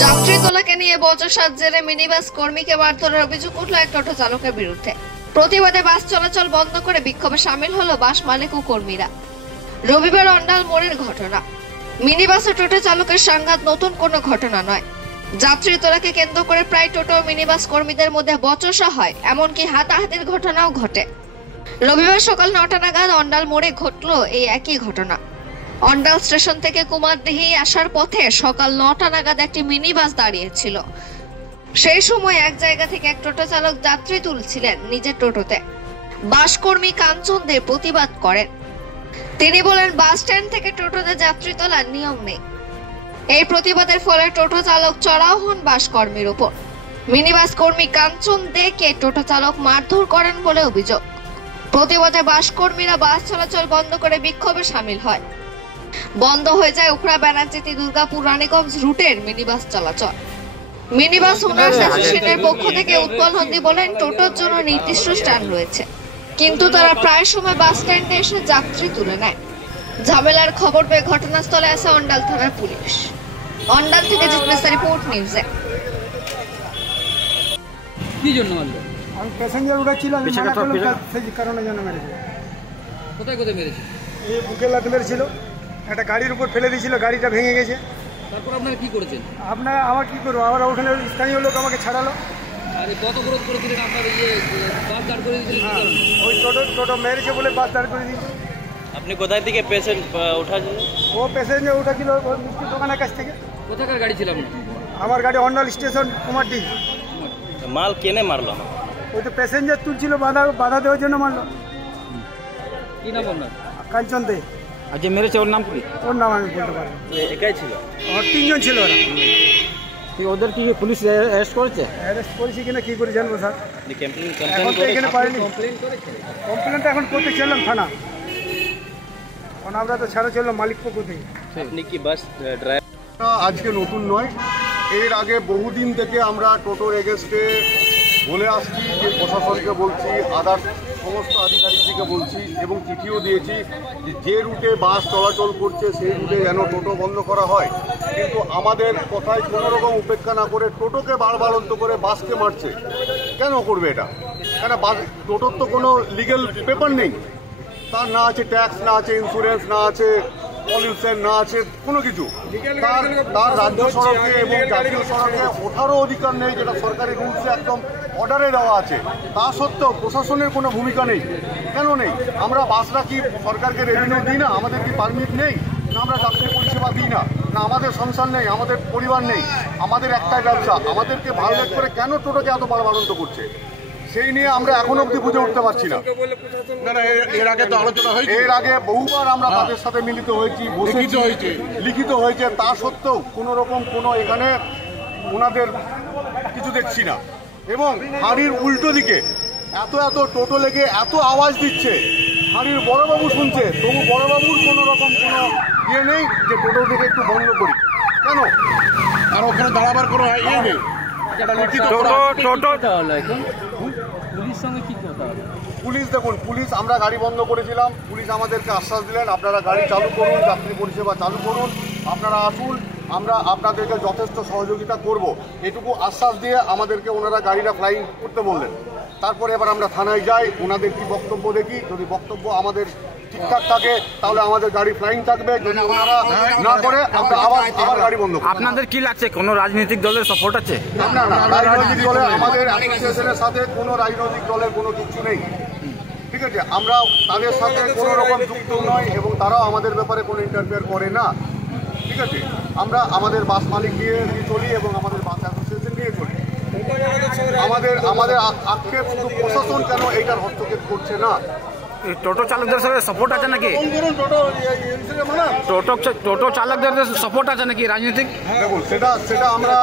যাত্রী তোলাকে নিয়ে বচসার জেরে মিনিবাস কর্মীকে মারধরের অভিযোগ উঠল এক টোটো চালকের বিরুদ্ধে। প্রতিবাদে বাস চলাচল বন্ধ করে বিক্ষোভে সামিল হলো বাস মালিক ও কর্মীরা। রবিবার অন্ডাল মোড়ের ঘটনা। মিনিবাস ও টোটো চালকের সংঘাত নতুন কোনো ঘটনা নয়। যাত্রী তোলাকে কেন্দ্র করে প্রায় টোটো ও মিনিবাস কর্মীদের মধ্যে বচসা হয়, এমনকি হাতাহাতির ঘটনাও ঘটে। রবিবার সকাল 9টা নাগাদ অন্ডাল মোড়ে ঘটল এই একই ঘটনা। অন্ডাল স্টেশন থেকে কুমারদিঘি আসার পথে সকাল 9টা নাগাদ একটি মিনি বাস দাঁড়িয়েছিল। সেই সময় এক জায়গা থেকে এক টোটো চালক যাত্রী তুলছিলেন নিজের টোটোতে। বাস কর্মী কাঞ্চন দে প্রতিবাদ করেন। তিনি বলেন, বাস স্ট্যান্ড থেকে টোটোতে যাত্রী তোলার নিয়ম নেই। এই প্রতিবাদের ফলে টোটো চালক চড়াও হন বাস কর্মীর উপর। মিনি বাস কর্মী কাঞ্চন দে কে টোটো চালক মারধর করেন বলে অভিযোগ। প্রতিবাদে বাস কর্মীরা বাস চলাচল বন্ধ করে বিক্ষোভে সামিল হয়। বন্ধ হয়ে যায় উখড়া ব্যানার্জিতি দুর্গাপুর রানীগঞ্জ রুটের মিনিবাস চলাচল। মিনিবাস ওনার্স অ্যাসোসিয়েশনের পক্ষ থেকে উৎপল নন্দী বলেন, টোটোর জন্য নির্দিষ্ট স্ট্যান্ড রয়েছে, কিন্তু তারা প্রায় সময় বাস স্ট্যান্ডে এসে যাত্রী তুলে নেয়। ঝামেলার খবর পেয়ে ঘটনাস্থলে আসে অন্ডাল থানার পুলিশ। অন্ডাল থেকে জিজ্ঞাসা রিপোর্ট নিউজে। কি জন্য মারলো? আমি প্যাসেঞ্জার উঠেছিলাম, সেই কারণে জন্য মেরেছে। কোথায় কোথায় মেরেছে? এই বুকে লাথি মেরেছিল, একটা গাড়ির উপর ফেলে দিয়েছিল, গাড়িটা ভেঙে গেছে। তারপর আপনারা কি করেছেন? আমার কি করবো, আমরা ওখানে স্থানীয় লোক আমাকে ছাড়ালো। আর কত বিরোধ করেছিলেন আপনার? বাস দাঁড় করে দিয়েছিলেন? ওই টোটো মেরেছে বলে বাস দাঁড় করে দিয়েছে। আপনি কোথায় থেকে পেশেন্ট উঠাছিলেন? ও প্যাসেঞ্জার উঠেছিল মিষ্টি দোকানের কাছ থেকে। কোথাকার গাড়ি ছিল আপনার? আমার গাড়ি অন্ডাল স্টেশন কুমারডিঘি। মাল কেনে মারলো? ওই তো প্যাসেঞ্জার তুলছিল, বাধা দেওয়ার জন্য মারলো। কি নাম আপনার? কাঞ্চন দে। আর যে মেরেছে ওর নাম কি? ওর নাম আমি বলতে পারি। একাই ছিল? আমার 3 জন ছিল ওরা। ওদের কি পুলিশ অ্যারেস্ট করেছে? অ্যারেস্ট করেছি কিনা কি করে জানবো স্যার। কমপ্লেনটা এখন করতে চললাম থানা, কারণ আমরা তো ছাড়া চললাম মালিক পক্ষ থেকে। আপনি কি বাস ড্রাইভার? আজকে নতুন নয়, এর আগে বহুদিন থেকে আমরা টোটোর এগেস্টে বলে আসছি, যে প্রশাসনকে বলছি, আদার্স সমস্ত আধিকারিককে বলছি এবং চিঠিও দিয়েছি যে রুটে বাস চলাচল করছে সেই রুটে যেন টোটো বন্ধ করা হয়। কিন্তু আমাদের কথায় কোনো রকম উপেক্ষা না করে টোটোকে বারবারন্ত করে বাসকে মারছে। কেন করবে এটা? কেন টোটোর তো কোনো লিগ্যাল পেপার নেই, তার না আছে ট্যাক্স, না আছে ইন্স্যুরেন্স, না আছে পলিউশন, না আছে কোনো কিছু। তার রাজ্য সড়কে এবং জাতীয় সড়কে ওঠারও অধিকার নেই, যেটা সরকারি রুলসে একদম অর্ডারে দেওয়া আছে। তা সত্ত্বেও প্রশাসনের কোনো ভূমিকা নেই। কেন নেই? আমরা বাসরা কি সরকারকে রেভিনিউ দিই না? আমাদের কি পারমিট নেই? না আমরা যাত্রী পরিষেবা দিই না? না আমাদের সংসার নেই, আমাদের পরিবার নেই, আমাদের একটাই ব্যবসা? আমাদেরকে ভায়োলেট করে কেন টোটোকে এত বারবারন্ত করছে, সেই নিয়ে আমরা এখন অবধি বুঝে উঠতে পারছি না। এর আগে তো আলোচনা হয়েছে, এর আগে বহুবার আমরা তাদের সাথে মিলিত হয়েছি, লিখিত হয়েছে, তা সত্ত্বেও কোনো রকম কোনো এখানে ওনাদের কিছু দেখছি না। এবং হাঁড়ির উল্টো দিকে এত টোটো লেগে এত আওয়াজ দিচ্ছে, হাঁড়ির বড়বাবু শুনছে, তবু বড়বাবুর কোনো রকম কোনো ইয়ে নেই যে টোটো দিকে একটু বন্ধ করি। কেন? আর ওখানে দাঁড়াবার কোনো ইয়ে নেই। পুলিশ দেখুন, পুলিশ আমরা গাড়ি বন্ধ করেছিলাম, পুলিশ আমাদেরকে আশ্বাস দিলেন, আপনারা গাড়ি চালু করুন, যাত্রী পরিষেবা চালু করুন, আপনারা আসুন, আমরা আপনাদেরকে যথেষ্ট সহযোগিতা করব, এটুকু আশ্বাস দিয়ে আমাদেরকে ওনারা গাড়িটা ফ্লাইং করতে বললেন। তারপরে এবার আমরা থানায় যাই, ওনাদের কি বক্তব্য দেখি। যদি বক্তব্য আমাদের ঠিকঠাক থাকে তাহলে আমাদের গাড়ি ফ্লাইং থাকবে, যদি ওনারা না করে আমরা আবার গাড়ি বন্ধ করব। আপনাদের কি লাগছে, কোনো রাজনৈতিক দলের সাপোর্ট আছে? না, রাজনৈতিক দলের আমাদের অ্যাসোসিয়েশনের সাথে কোনো রাজনৈতিক দলের কোনো কিছু নেই। ঠিক আছে, আমরা তাদের সাথে কোনো রকম যুক্ত নয় এবং তারাও আমাদের ব্যাপারে কোনো ইন্টারফেয়ার করে না। ঠিক আছে, আমরা আমাদের বাস মালিক নিয়ে চলি এবং আমাদের বাস অ্যাসোসিয়েশন নিয়ে চলি। আমাদের আক্ষেপ শুধু প্রশাসন কেন এইটার হস্তক্ষেপ করছে না। টোটো চালকদের সাথে সাপোর্ট আছে নাকি? টোটো চালকদের সাপোর্ট আছে নাকি রাজনৈতিক? দেখুন, সেটা আমরা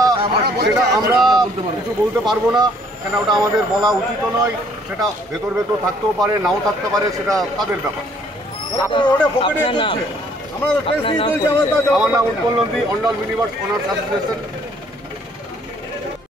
কিছু বলতে পারবো না, কেন ওটা আমাদের বলা উচিত নয়। সেটা ভেতর থাকতেও পারে, নাও থাকতে পারে, সেটা তাদের ব্যাপার। আমার নাম Utpal Nandi, Andal minibus owners association.